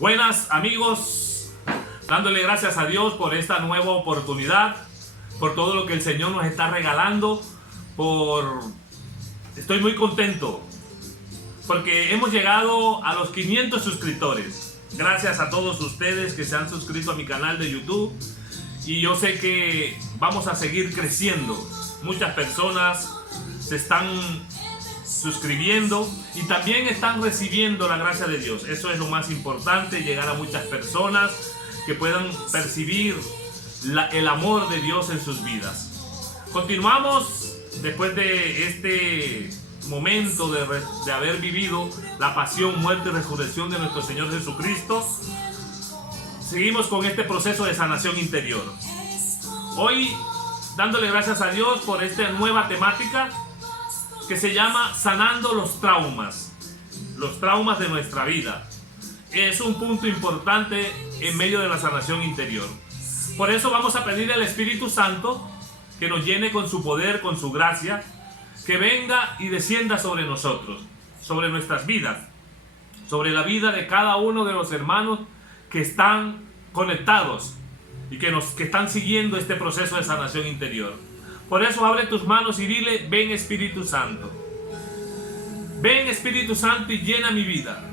Buenas amigos, dándole gracias a Dios por esta nueva oportunidad, por todo lo que el Señor nos está regalando, Estoy muy contento porque hemos llegado a los 500 suscriptores. Gracias a todos ustedes que se han suscrito a mi canal de YouTube y yo sé que vamos a seguir creciendo. Muchas personas se están suscribiendo y también están recibiendo la gracia de Dios. Eso es lo más importante, llegar a muchas personas que puedan percibir el amor de Dios en sus vidas. Continuamos después de este momento de haber vivido la pasión, muerte y resurrección de nuestro Señor Jesucristo. Seguimos con este proceso de sanación interior. Hoy dándole gracias a Dios por esta nueva temática que se llama sanando los traumas de nuestra vida. Es un punto importante en medio de la sanación interior. Por eso vamos a pedirle al Espíritu Santo que nos llene con su poder, con su gracia, que venga y descienda sobre nosotros, sobre nuestras vidas, sobre la vida de cada uno de los hermanos que están conectados y que están siguiendo este proceso de sanación interior. Por eso abre tus manos y dile: ven Espíritu Santo. Ven Espíritu Santo y llena mi vida.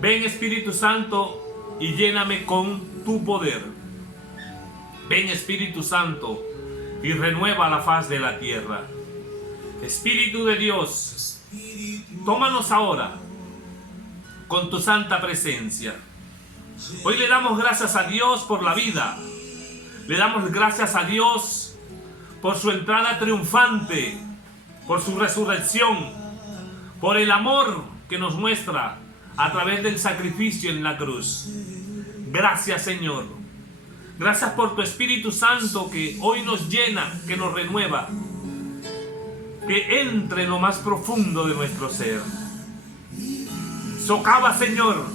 Ven Espíritu Santo y lléname con tu poder. Ven Espíritu Santo y renueva la faz de la tierra. Espíritu de Dios, tómanos ahora con tu santa presencia. Hoy le damos gracias a Dios por la vida. Le damos gracias a Dios por su entrada triunfante, por su resurrección, por el amor que nos muestra a través del sacrificio en la cruz. Gracias, Señor. Gracias por tu Espíritu Santo que hoy nos llena, que nos renueva, que entre en lo más profundo de nuestro ser. Socava, Señor,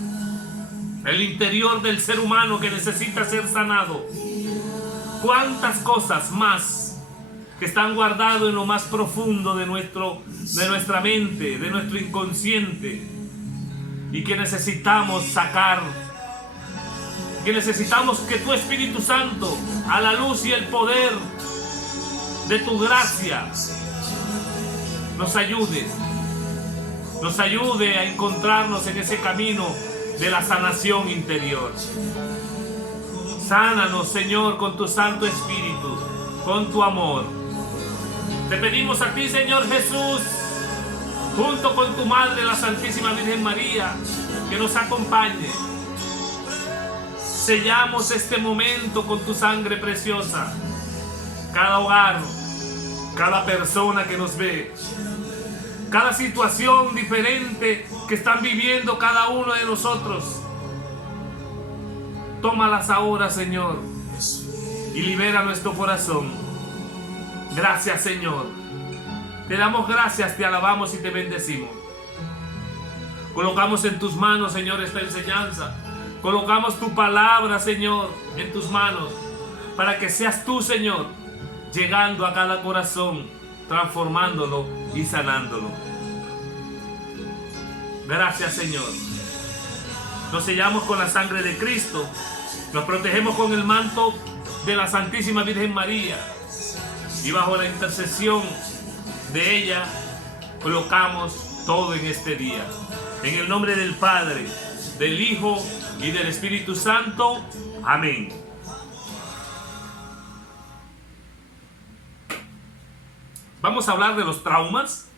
el interior del ser humano que necesita ser sanado. Cuántas cosas más que están guardados en lo más profundo de nuestra mente, de nuestro inconsciente, y que necesitamos sacar, que necesitamos que tu Espíritu Santo, a la luz y el poder de tu gracia, nos ayude a encontrarnos en ese camino de la sanación interior. Sánanos, Señor, con tu Santo Espíritu, con tu amor. Te pedimos a ti, Señor Jesús, junto con tu Madre, la Santísima Virgen María, que nos acompañe. Sellamos este momento con tu sangre preciosa. Cada hogar, cada persona que nos ve, cada situación diferente que están viviendo cada uno de nosotros. Tómalas ahora, Señor, y libera nuestro corazón. Gracias, Señor. Te damos gracias, te alabamos y te bendecimos. Colocamos en tus manos, Señor, esta enseñanza. Colocamos tu palabra, Señor, en tus manos, para que seas tú, Señor, llegando a cada corazón, transformándolo y sanándolo. Gracias, Señor. Nos sellamos con la sangre de Cristo. Nos protegemos con el manto de la Santísima Virgen María. Y bajo la intercesión de ella, colocamos todo en este día. En el nombre del Padre, del Hijo y del Espíritu Santo. Amén. Vamos a hablar de los traumas.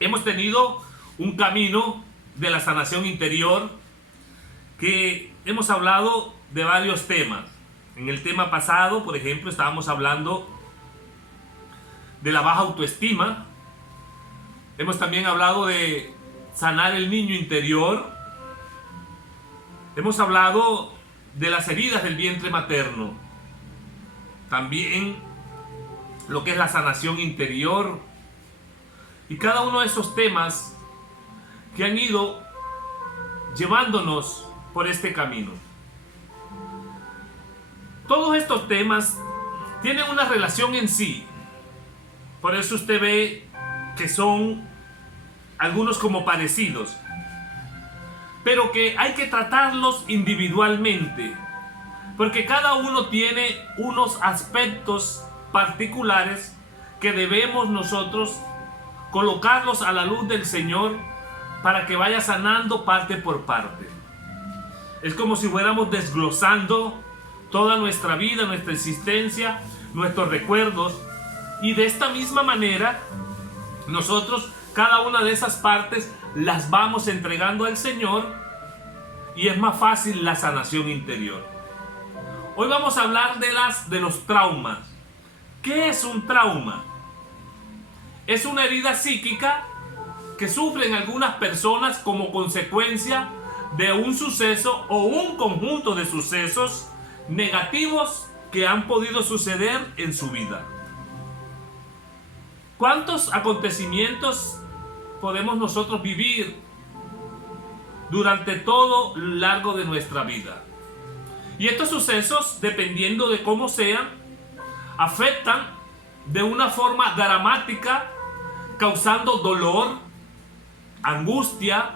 Hemos tenido un camino de la sanación interior que hemos hablado de varios temas. En el tema pasado, por ejemplo, estábamos hablando de la baja autoestima. Hemos también hablado de sanar el niño interior. Hemos hablado de las heridas del vientre materno. También lo que es la sanación interior. Y cada uno de esos temas que han ido llevándonos por este camino. Todos estos temas tienen una relación en sí. Por eso usted ve que son algunos como parecidos. pero que hay que tratarlos individualmente, porque cada uno tiene unos aspectos particulares que debemos nosotros colocarlos a la luz del Señor para que vaya sanando parte por parte. Es como si fuéramos desglosando toda nuestra vida, nuestra existencia, nuestros recuerdos, y de esta misma manera nosotros cada una de esas partes las vamos entregando al Señor y es más fácil la sanación interior. Hoy vamos a hablar de los traumas. ¿Qué es un trauma? Es una herida psíquica que sufren algunas personas como consecuencia de un suceso o un conjunto de sucesos negativos que han podido suceder en su vida. ¿Cuántos acontecimientos podemos nosotros vivir durante todo lo largo de nuestra vida? Y estos sucesos, dependiendo de cómo sean, afectan de una forma dramática, causando dolor, angustia,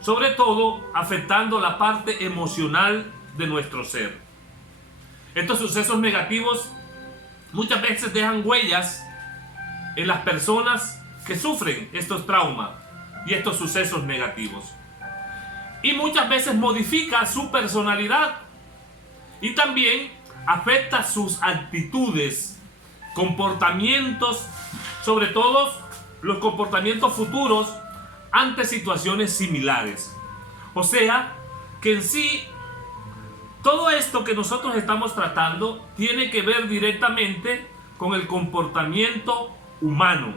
sobre todo afectando la parte emocional de nuestro ser. Estos sucesos negativos muchas veces dejan huellas en las personas que sufren estos traumas y estos sucesos negativos. Y muchas veces modifica su personalidad y también afecta sus actitudes, comportamientos, sobre todo los comportamientos futuros ante situaciones similares. O sea, que en sí, todo esto que nosotros estamos tratando tiene que ver directamente con el comportamiento humano.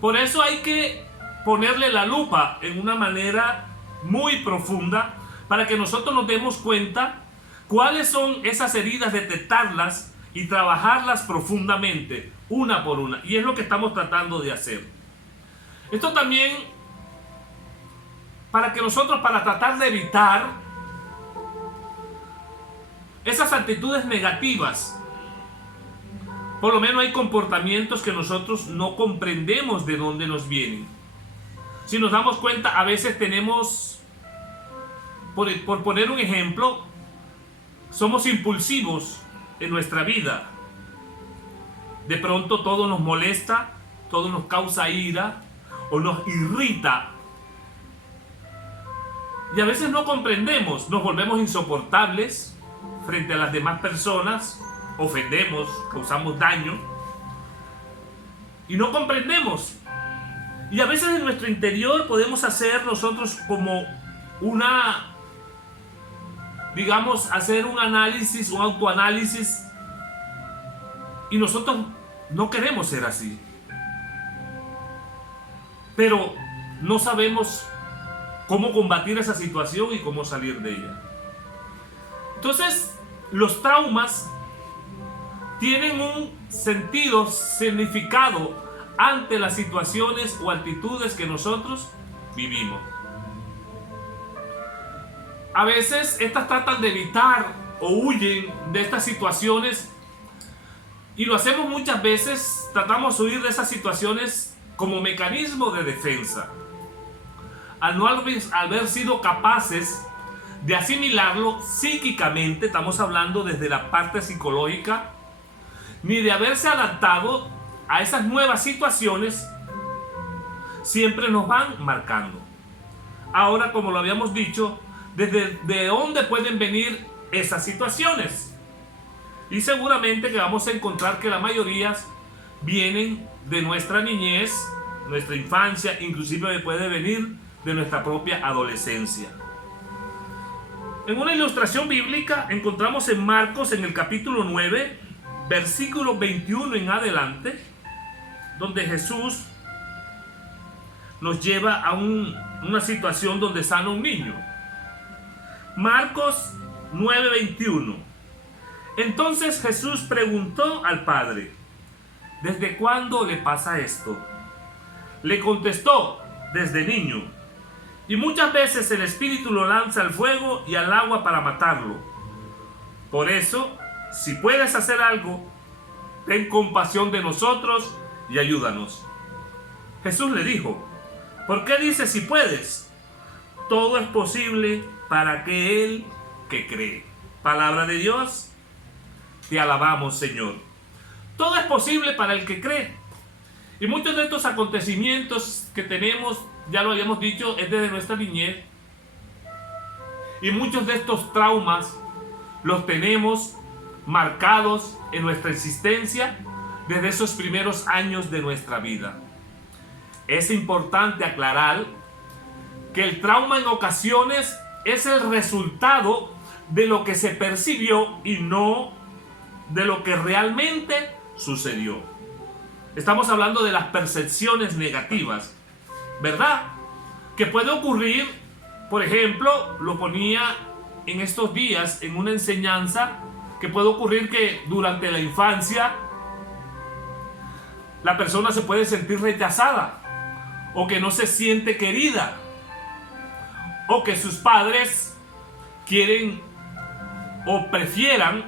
Por eso hay que ponerle la lupa en una manera muy profunda para que nosotros nos demos cuenta cuáles son esas heridas, detectarlas y trabajarlas profundamente, una por una. Y es lo que estamos tratando de hacer. Esto también para que nosotros, para tratar de evitar esas actitudes negativas. Por lo menos hay comportamientos que nosotros no comprendemos de dónde nos vienen. Si nos damos cuenta, a veces tenemos, por poner un ejemplo, somos impulsivos en nuestra vida. De pronto todo nos molesta, todo nos causa ira o nos irrita. Y a veces no comprendemos, nos volvemos insoportables frente a las demás personas, ofendemos, causamos daño y no comprendemos. Y a veces en nuestro interior podemos hacer nosotros como hacer un análisis, un autoanálisis, y nosotros no queremos ser así. Pero no sabemos cómo combatir esa situación y cómo salir de ella. Entonces, los traumas tienen un sentido, significado ante las situaciones o actitudes que nosotros vivimos. A veces estas tratan de evitar o huyen de estas situaciones, y lo hacemos muchas veces, tratamos de huir de esas situaciones como mecanismo de defensa. Al no haber sido capaces de asimilarlo psíquicamente, estamos hablando desde la parte psicológica, ni de haberse adaptado a esas nuevas situaciones, siempre nos van marcando. Ahora, como lo habíamos dicho, de dónde pueden venir esas situaciones. Y seguramente que vamos a encontrar que la mayoría vienen de nuestra niñez, nuestra infancia, inclusive puede venir de nuestra propia adolescencia. En una ilustración bíblica encontramos en Marcos, en el capítulo 9, versículo 21 en adelante, donde Jesús nos lleva a una situación donde sana un niño. Marcos 9:21. Entonces Jesús preguntó al padre: ¿desde cuándo le pasa esto? Le contestó: desde niño. Y muchas veces el espíritu lo lanza al fuego y al agua para matarlo. Por eso, si puedes hacer algo, ten compasión de nosotros y ayúdanos. Jesús le dijo: ¿por qué dices si puedes? todo es posible para aquel que cree. Palabra de Dios, te alabamos, Señor. Todo es posible para el que cree. Y muchos de estos acontecimientos que tenemos, ya lo habíamos dicho, es desde nuestra niñez. Y muchos de estos traumas los tenemos marcados en nuestra existencia desde esos primeros años de nuestra vida. Es importante aclarar que el trauma en ocasiones es el resultado de lo que se percibió y no de lo que realmente sucedió. Estamos hablando de las percepciones negativas, ¿verdad? Que puede ocurrir, por ejemplo, lo ponía en estos días en una enseñanza, que puede ocurrir que durante la infancia la persona se puede sentir rechazada o que no se siente querida o que sus padres quieren o prefieran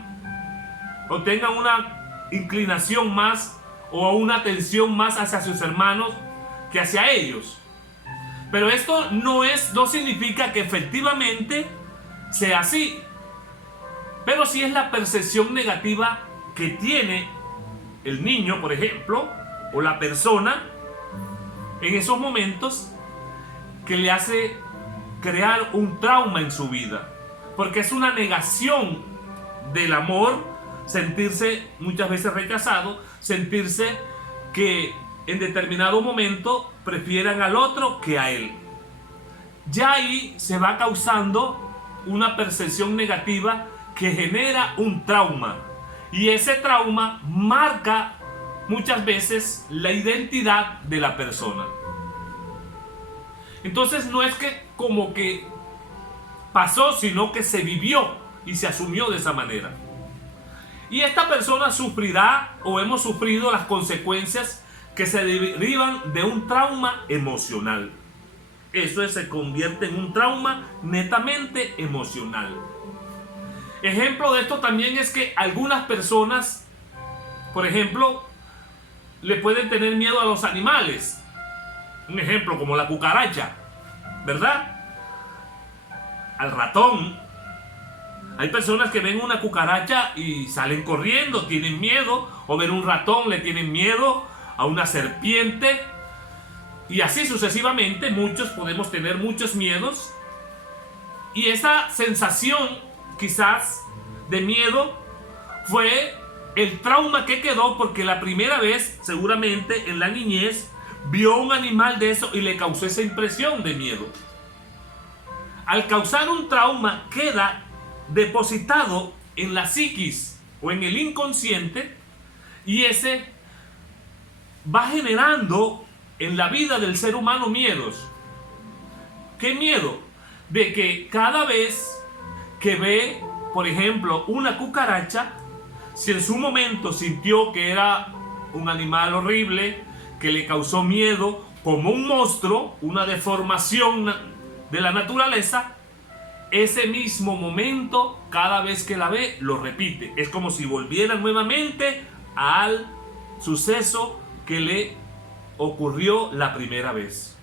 o tengan una inclinación más o una atención más hacia sus hermanos que hacia ellos. Pero esto no significa que efectivamente sea así. Pero sí es la percepción negativa que tiene el niño, por ejemplo, o la persona en esos momentos, que le hace crear un trauma en su vida. Porque es una negación del amor, sentirse muchas veces rechazado, sentirse que en determinado momento prefieran al otro que a él. Ya ahí se va causando una percepción negativa que genera un trauma. Y ese trauma marca muchas veces la identidad de la persona. Entonces no es que como que pasó, sino que se vivió y se asumió de esa manera. Y esta persona sufrirá o hemos sufrido las consecuencias que se derivan de un trauma emocional. Eso se convierte en un trauma netamente emocional. Ejemplo de esto también es que algunas personas, por ejemplo, le pueden tener miedo a los animales. Un ejemplo como la cucaracha, ¿verdad? Al ratón. Hay personas que ven una cucaracha y salen corriendo, tienen miedo, o ven un ratón, le tienen miedo a una serpiente, y así sucesivamente. Muchos podemos tener muchos miedos, y esa sensación quizás de miedo fue el trauma que quedó porque la primera vez, seguramente en la niñez, vio un animal de eso y le causó esa impresión de miedo. Al causar un trauma queda depositado en la psiquis o en el inconsciente, y ese va generando en la vida del ser humano miedos. ¿Qué miedo? De que cada vez que ve, por ejemplo, una cucaracha, si en su momento sintió que era un animal horrible, que le causó miedo, como un monstruo, una deformación de la naturaleza, ese mismo momento, cada vez que la ve, lo repite. Es como si volviera nuevamente al suceso que le ocurrió la primera vez.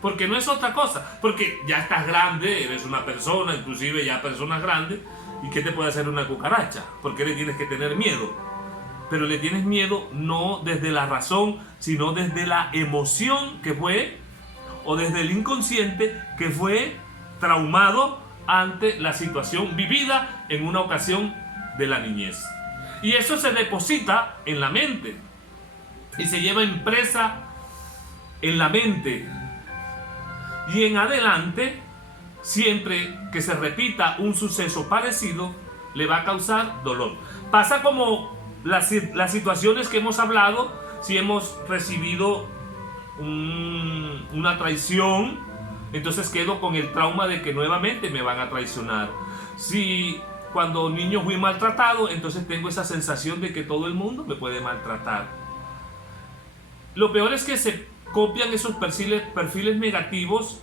Porque no es otra cosa, porque ya estás grande, eres una persona, inclusive ya personas grandes, ¿y qué te puede hacer una cucaracha? ¿Por qué le tienes que tener miedo? Pero le tienes miedo no desde la razón, sino desde la emoción que fue, o desde el inconsciente que fue traumado ante la situación vivida en una ocasión de la niñez. Y eso se deposita en la mente y se lleva impresa en la mente. Y en adelante, siempre que se repita un suceso parecido, le va a causar dolor. Pasa como las situaciones que hemos hablado, si hemos recibido una traición, entonces quedo con el trauma de que nuevamente me van a traicionar. Si cuando niño fui maltratado, entonces tengo esa sensación de que todo el mundo me puede maltratar. Lo peor es que se copian esos perfiles negativos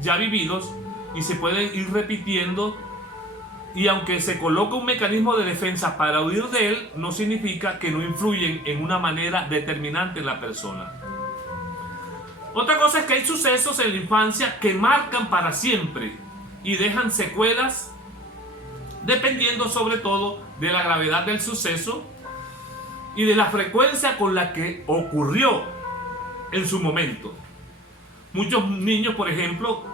ya vividos y se pueden ir repitiendo, y aunque se coloca un mecanismo de defensa para huir de él, no significa que no influyen en una manera determinante en la persona. Otra cosa es que hay sucesos en la infancia que marcan para siempre y dejan secuelas dependiendo sobre todo de la gravedad del suceso y de la frecuencia con la que ocurrió en su momento. Muchos niños, por ejemplo,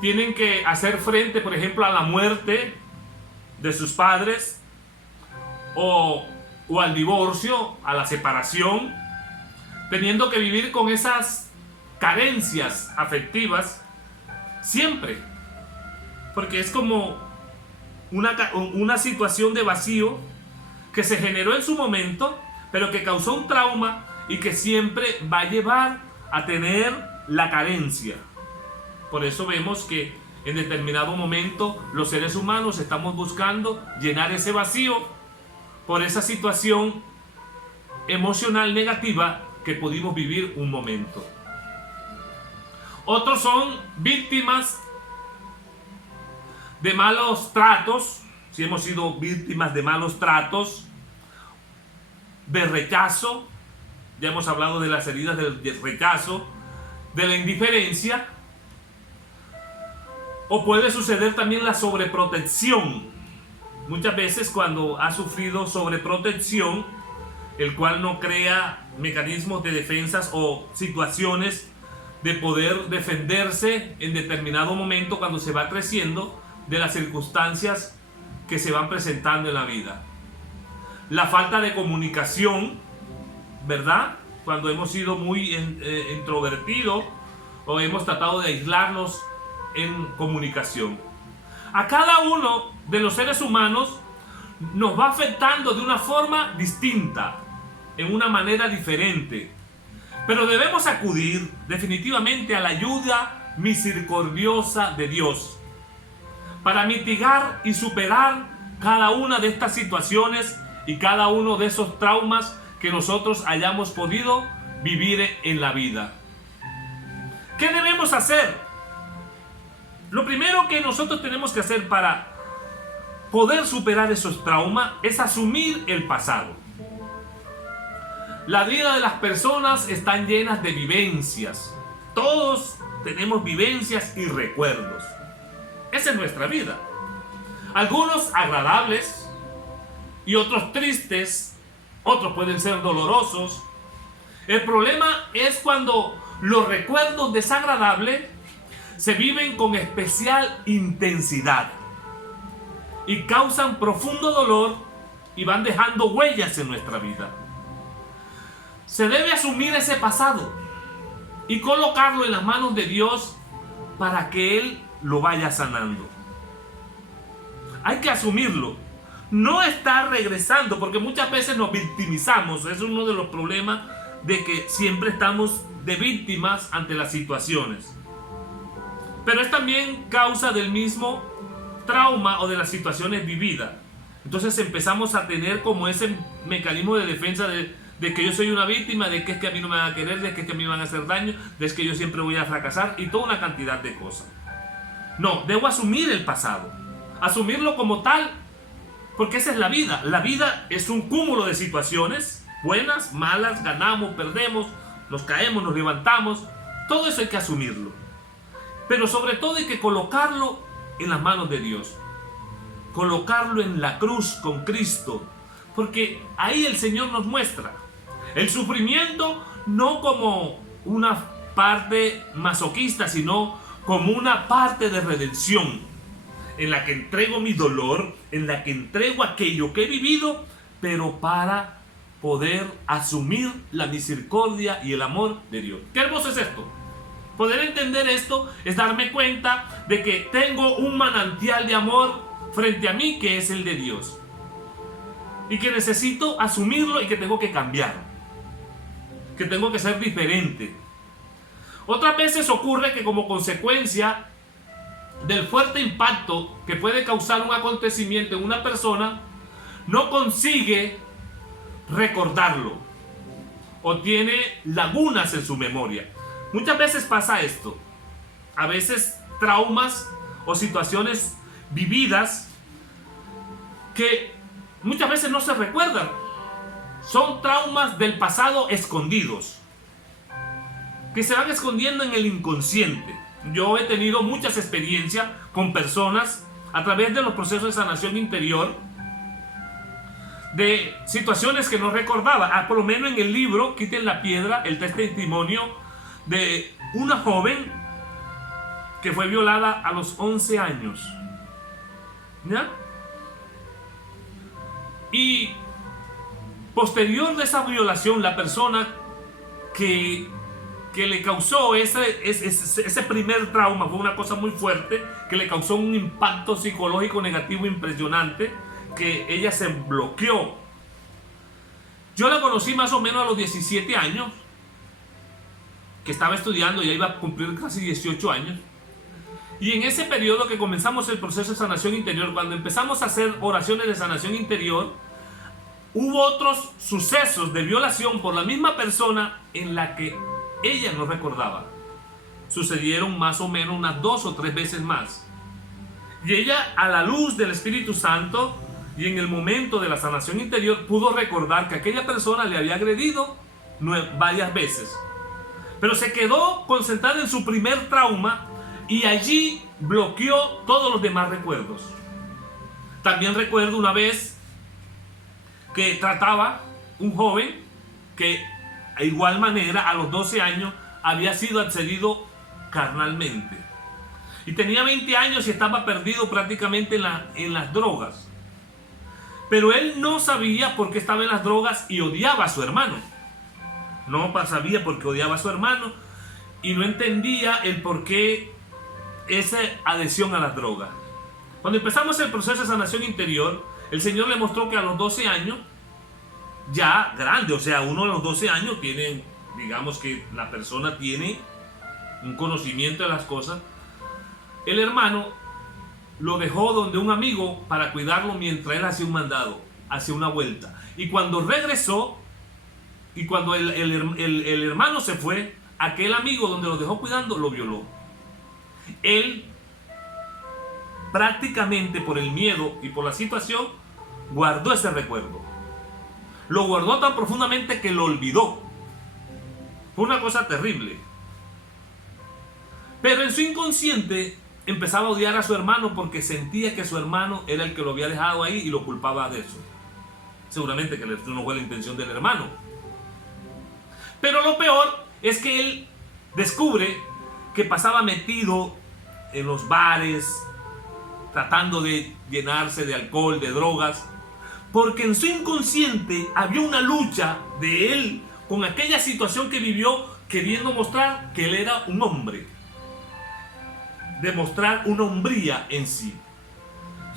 tienen que hacer frente, por ejemplo, a la muerte de sus padres o al divorcio, a la separación, teniendo que vivir con esas carencias afectivas siempre, porque es como una situación de vacío que se generó en su momento, pero que causó un trauma y que siempre va a llevar a tener la carencia. Por eso vemos que en determinado momento los seres humanos estamos buscando llenar ese vacío por esa situación emocional negativa que pudimos vivir un momento. Otros son víctimas de malos tratos, si hemos sido víctimas de malos tratos, de rechazo, ya hemos hablado de las heridas del rechazo, de la indiferencia, o puede suceder también la sobreprotección. Muchas veces cuando ha sufrido sobreprotección, el cual no crea mecanismos de defensas o situaciones de poder defenderse en determinado momento cuando se va creciendo de las circunstancias que se van presentando en la vida. La falta de comunicación, ¿verdad? Cuando hemos sido muy introvertidos o hemos tratado de aislarnos en comunicación. A cada uno de los seres humanos nos va afectando de una forma distinta, en una manera diferente. Pero debemos acudir definitivamente a la ayuda misericordiosa de Dios para mitigar y superar cada una de estas situaciones y cada uno de esos traumas que nosotros hayamos podido vivir en la vida. ¿Qué debemos hacer? Lo primero que nosotros tenemos que hacer para poder superar esos traumas es asumir el pasado. La vida de las personas están llenas de vivencias. Todos tenemos vivencias y recuerdos. Esa es nuestra vida. Algunos agradables y otros tristes, otros pueden ser dolorosos. El problema es cuando los recuerdos desagradables se viven con especial intensidad y causan profundo dolor y van dejando huellas en nuestra vida. Se debe asumir ese pasado y colocarlo en las manos de Dios para que Él lo vaya sanando. Hay que asumirlo, no estar regresando, porque muchas veces nos victimizamos. Es uno de los problemas de que siempre estamos de víctimas ante las situaciones. Pero es también causa del mismo trauma o de las situaciones vividas. Entonces empezamos a tener como ese mecanismo de defensa de que yo soy una víctima, de que es que a mí no me van a querer, de que es que a mí me van a hacer daño, de que yo siempre voy a fracasar y toda una cantidad de cosas. No, debo asumir el pasado, asumirlo como tal, porque esa es la vida. La vida es un cúmulo de situaciones, buenas, malas, ganamos, perdemos, nos caemos, nos levantamos. Todo eso hay que asumirlo. Pero sobre todo hay que colocarlo en las manos de Dios. Colocarlo en la cruz con Cristo. Porque ahí el Señor nos muestra el sufrimiento no como una parte masoquista, sino como una parte de redención, en la que entrego mi dolor, en la que entrego aquello que he vivido, pero para poder asumir la misericordia y el amor de Dios. ¿Qué hermoso es esto? Poder entender esto es darme cuenta de que tengo un manantial de amor frente a mí que es el de Dios. Y que necesito asumirlo y que tengo que cambiar. Que tengo que ser diferente. Otras veces ocurre que como consecuencia del fuerte impacto que puede causar un acontecimiento en una persona, no consigue recordarlo o tiene lagunas en su memoria. Muchas veces pasa esto. A veces traumas o situaciones vividas que muchas veces no se recuerdan. Son traumas del pasado escondidos. que se van escondiendo en el inconsciente. Yo he tenido muchas experiencias con personas a través de los procesos de sanación interior, de situaciones que no recordaba. Por lo menos en el libro Quiten la Piedra, el testimonio de una joven que fue violada a los 11 años. ¿Ya? Y posterior de esa violación, la persona que le causó ese primer trauma fue una cosa muy fuerte, que le causó un impacto psicológico negativo impresionante, que ella se bloqueó. Yo la conocí más o menos a los 17 años, que estaba estudiando, ya iba a cumplir casi 18 años. Y en ese periodo que comenzamos el proceso de sanación interior, cuando empezamos a hacer oraciones de sanación interior, hubo otros sucesos de violación por la misma persona en la que ella no recordaba. Sucedieron más o menos unas 2 o 3 veces más. Y ella, a la luz del Espíritu Santo y en el momento de la sanación interior, pudo recordar que aquella persona le había agredido varias veces. Pero se quedó concentrada en su primer trauma y allí bloqueó todos los demás recuerdos. También recuerdo una vez que trataba un joven que de igual manera a los 12 años había sido accedido carnalmente. Y tenía 20 años y estaba perdido prácticamente en las drogas. Pero él no sabía por qué estaba en las drogas y odiaba a su hermano. No sabía por qué odiaba a su hermano y no entendía el por qué esa adhesión a las drogas. Cuando empezamos el proceso de sanación interior, el Señor le mostró que a los 12 años, ya grande, o sea, uno a los 12 años tiene, digamos que la persona tiene un conocimiento de las cosas. El hermano lo dejó donde un amigo para cuidarlo mientras él hacía un mandado, hacía una vuelta. Y cuando regresó, y cuando el hermano se fue, aquel amigo donde lo dejó cuidando lo violó. Él prácticamente por el miedo y por la situación guardó ese recuerdo. Lo guardó tan profundamente que lo olvidó. Fue una cosa terrible. Pero en su inconsciente empezaba a odiar a su hermano porque sentía que su hermano era el que lo había dejado ahí y lo culpaba de eso. Seguramente que no fue la intención del hermano. Pero lo peor es que él descubre que pasaba metido en los bares, tratando de llenarse de alcohol, de drogas, porque en su inconsciente había una lucha de él con aquella situación que vivió, queriendo mostrar que él era un hombre, demostrar una hombría en sí.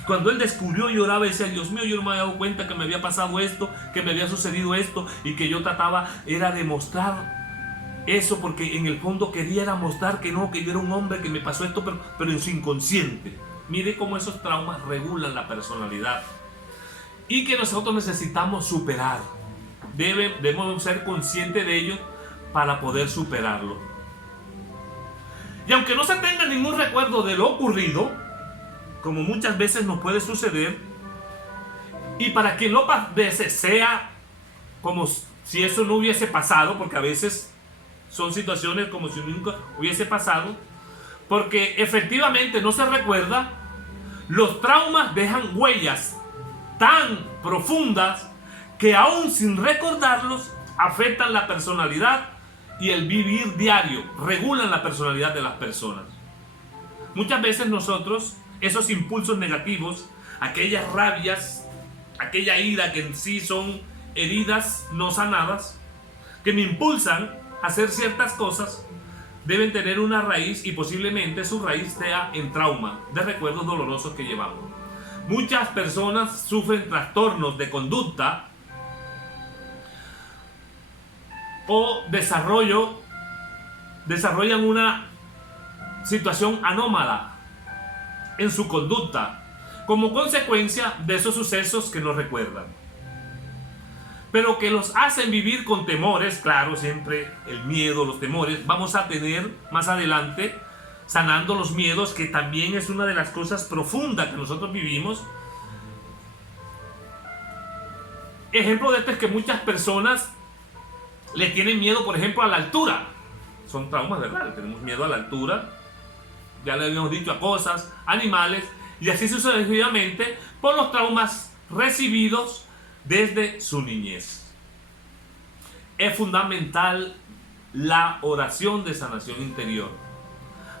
Cuando él descubrió y lloraba y decía, Dios mío, yo no me había dado cuenta que me había pasado esto, que me había sucedido esto, y que yo trataba era de mostrar eso, porque en el fondo quería era mostrar que no, que yo era un hombre, que me pasó esto, pero en su inconsciente. Mire cómo esos traumas regulan la personalidad y que nosotros necesitamos superar. Debemos ser conscientes de ello para poder superarlo. Y aunque no se tenga ningún recuerdo de lo ocurrido, como muchas veces nos puede suceder, y para que no sea como si eso no hubiese pasado, porque a veces son situaciones como si nunca hubiese pasado, porque efectivamente no se recuerda, los traumas dejan huellas tan profundas que aún sin recordarlos afectan la personalidad y el vivir diario, regulan la personalidad de las personas. Muchas veces nosotros, esos impulsos negativos, aquellas rabias, aquella ira que en sí son heridas no sanadas, que me impulsan a hacer ciertas cosas, deben tener una raíz y posiblemente su raíz sea en trauma de recuerdos dolorosos que llevamos. Muchas personas sufren trastornos de conducta o desarrollan una situación anómala en su conducta como consecuencia de esos sucesos que nos recuerdan, pero que los hacen vivir con temores. Claro, siempre el miedo, los temores. Vamos a tener más adelante sanando los miedos, que también es una de las cosas profundas que nosotros vivimos. Ejemplo de esto es que muchas personas le tienen miedo, por ejemplo, a la altura. son traumas, ¿verdad? Tenemos miedo a la altura, ya le habíamos dicho, a cosas, animales, y así sucesivamente por los traumas recibidos desde su niñez. Es fundamental la oración de sanación interior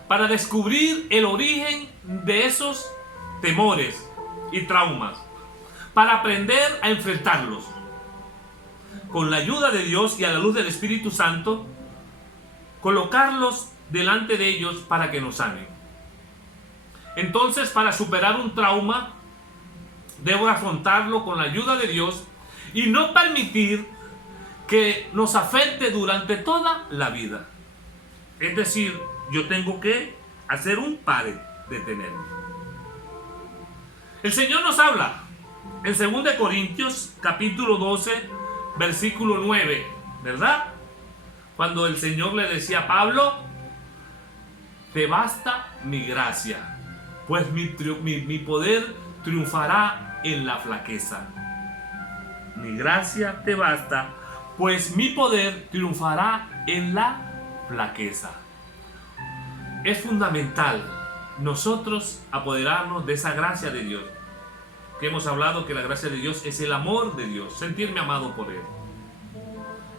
para descubrir el origen de esos temores y traumas, para aprender a enfrentarlos. Con la ayuda de Dios y a la luz del Espíritu Santo, colocarlos delante de ellos para que nos sanen. Entonces, para superar un trauma, debo afrontarlo con la ayuda de Dios y no permitir que nos afecte durante toda la vida. Es decir, yo tengo que hacer un pare, detenerme. El Señor nos habla en 2 Corintios capítulo 12, versículo 9, ¿verdad? Cuando el Señor le decía a Pablo: te basta mi gracia, pues mi poder triunfará en la flaqueza. Mi gracia te basta, pues mi poder triunfará en la flaqueza. Es fundamental nosotros apoderarnos de esa gracia de Dios, que hemos hablado que la gracia de Dios es el amor de Dios, sentirme amado por Él.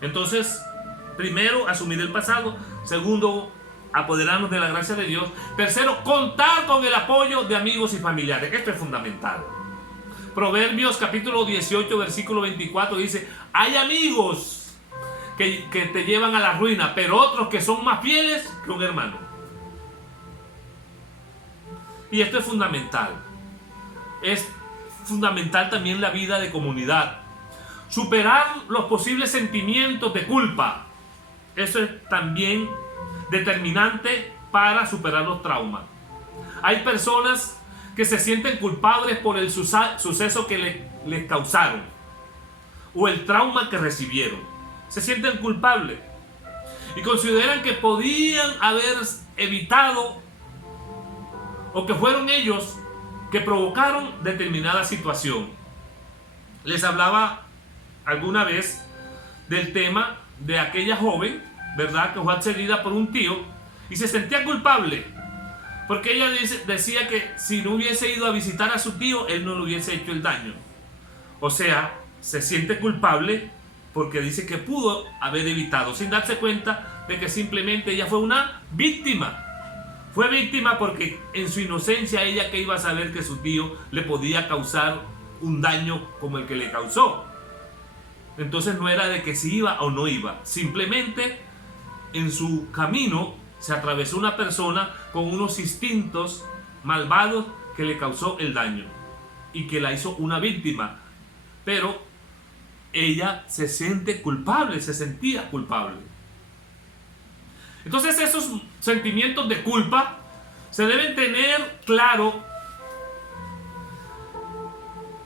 Entonces, primero, asumir el pasado. Segundo, apoderarnos de la gracia de Dios. Tercero, contar con el apoyo de amigos y familiares. Esto es fundamental. Proverbios capítulo 18, versículo 24 dice: hay amigos que te llevan a la ruina, pero otros que son más fieles que un hermano. Y esto es fundamental. Es fundamental también la vida de comunidad. Superar los posibles sentimientos de culpa. Eso es también determinante para superar los traumas. Hay personas que se sienten culpables por el suceso que les causaron o el trauma que recibieron. Se sienten culpables y consideran que podían haber evitado o que fueron ellos que provocaron determinada situación. Les hablaba alguna vez del tema de aquella joven, ¿verdad?, que fue accedida por un tío y se sentía culpable porque ella decía que si no hubiese ido a visitar a su tío, él no le hubiese hecho el daño. O sea, se siente culpable porque dice que pudo haber evitado, sin darse cuenta de que simplemente ella fue una víctima. Fue víctima porque en su inocencia ella, que iba a saber que su tío le podía causar un daño como el que le causó. Entonces no era de que si iba o no iba, simplemente en su camino se atravesó una persona con unos instintos malvados que le causó el daño y que la hizo una víctima. Pero ella se siente culpable, se sentía culpable. Entonces esos sentimientos de culpa se deben tener claro,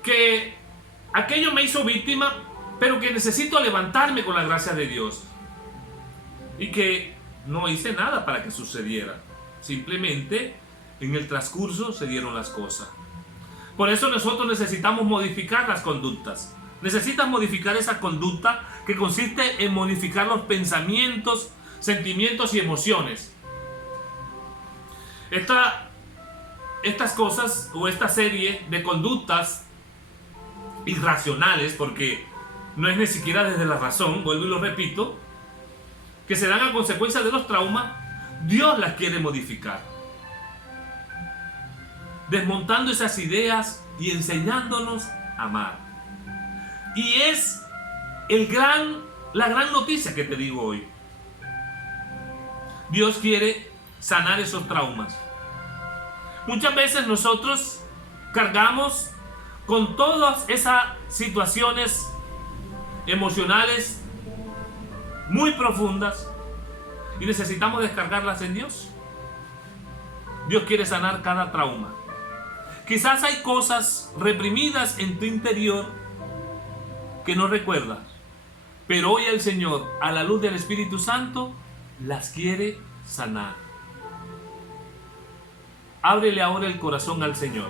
que aquello me hizo víctima, pero que necesito levantarme con la gracia de Dios y que no hice nada para que sucediera. Simplemente en el transcurso se dieron las cosas. Por eso nosotros necesitamos modificar las conductas. Necesitas modificar esa conducta que consiste en modificar los pensamientos, sentimientos y emociones. Estas cosas o esta serie de conductas irracionales, porque no es ni siquiera desde la razón, vuelvo y lo repito, que se dan a consecuencia de los traumas, Dios las quiere modificar, desmontando esas ideas y enseñándonos a amar. Y es la gran noticia que te digo hoy. Dios quiere sanar esos traumas. Muchas veces nosotros cargamos con todas esas situaciones emocionales muy profundas y necesitamos descargarlas en Dios. Dios quiere sanar cada trauma. Quizás hay cosas reprimidas en tu interior que no recuerdas, pero hoy el Señor, a la luz del Espíritu Santo, las quiere sanar. Ábrele ahora el corazón al Señor.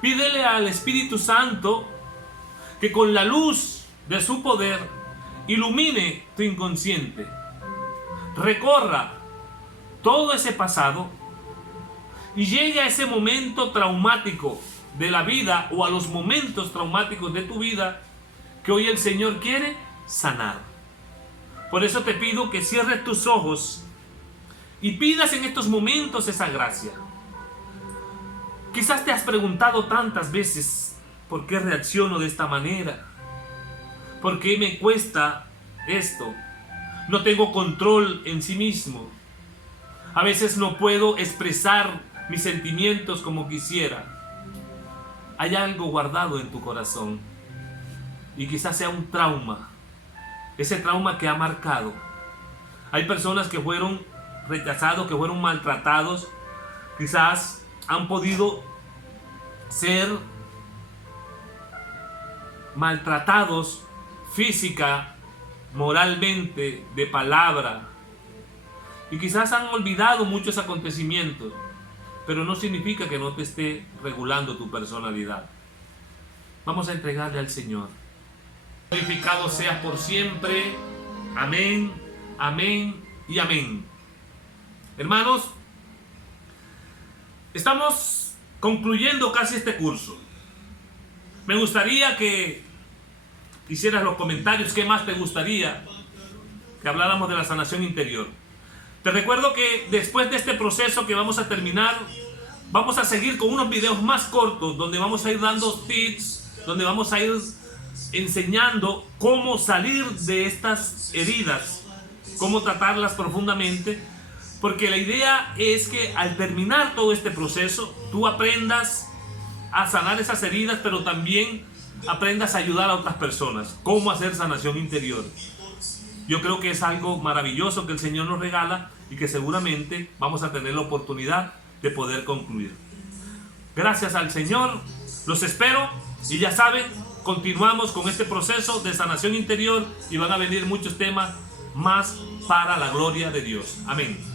Pídele al Espíritu Santo que con la luz de su poder ilumine tu inconsciente recorra todo ese pasado y llegue a ese momento traumático de la vida o a los momentos traumáticos de tu vida que hoy el Señor quiere sanar. Por eso te pido que cierres tus ojos y pidas en estos momentos esa gracia. Quizás te has preguntado tantas veces, ¿por qué reacciono de esta manera? ¿Por qué me cuesta esto? No tengo control en sí mismo. A veces no puedo expresar mis sentimientos como quisiera. Hay algo guardado en tu corazón y quizás sea un trauma, ese trauma que ha marcado. Hay personas que fueron rechazados, que fueron maltratados, quizás han podido ser maltratados física, moralmente, de palabra, y quizás han olvidado muchos acontecimientos, pero no significa que no te esté regulando tu personalidad. Vamos a entregarle al Señor. Glorificado sea por siempre. Amén, amén y amén. Hermanos, estamos concluyendo casi este curso. Me gustaría que hicieras los comentarios. ¿Qué más te gustaría que habláramos de la sanación interior? Te recuerdo que después de este proceso que vamos a terminar, vamos a seguir con unos videos más cortos donde vamos a ir dando tips, donde vamos a ir enseñando cómo salir de estas heridas, cómo tratarlas profundamente, porque la idea es que al terminar todo este proceso, tú aprendas a sanar esas heridas, pero también aprendas a ayudar a otras personas. Cómo hacer sanación interior. Yo creo que es algo maravilloso que el Señor nos regala y que seguramente vamos a tener la oportunidad de poder concluir. Gracias al Señor, los espero y ya saben, continuamos con este proceso de sanación interior y van a venir muchos temas más para la gloria de Dios. Amén.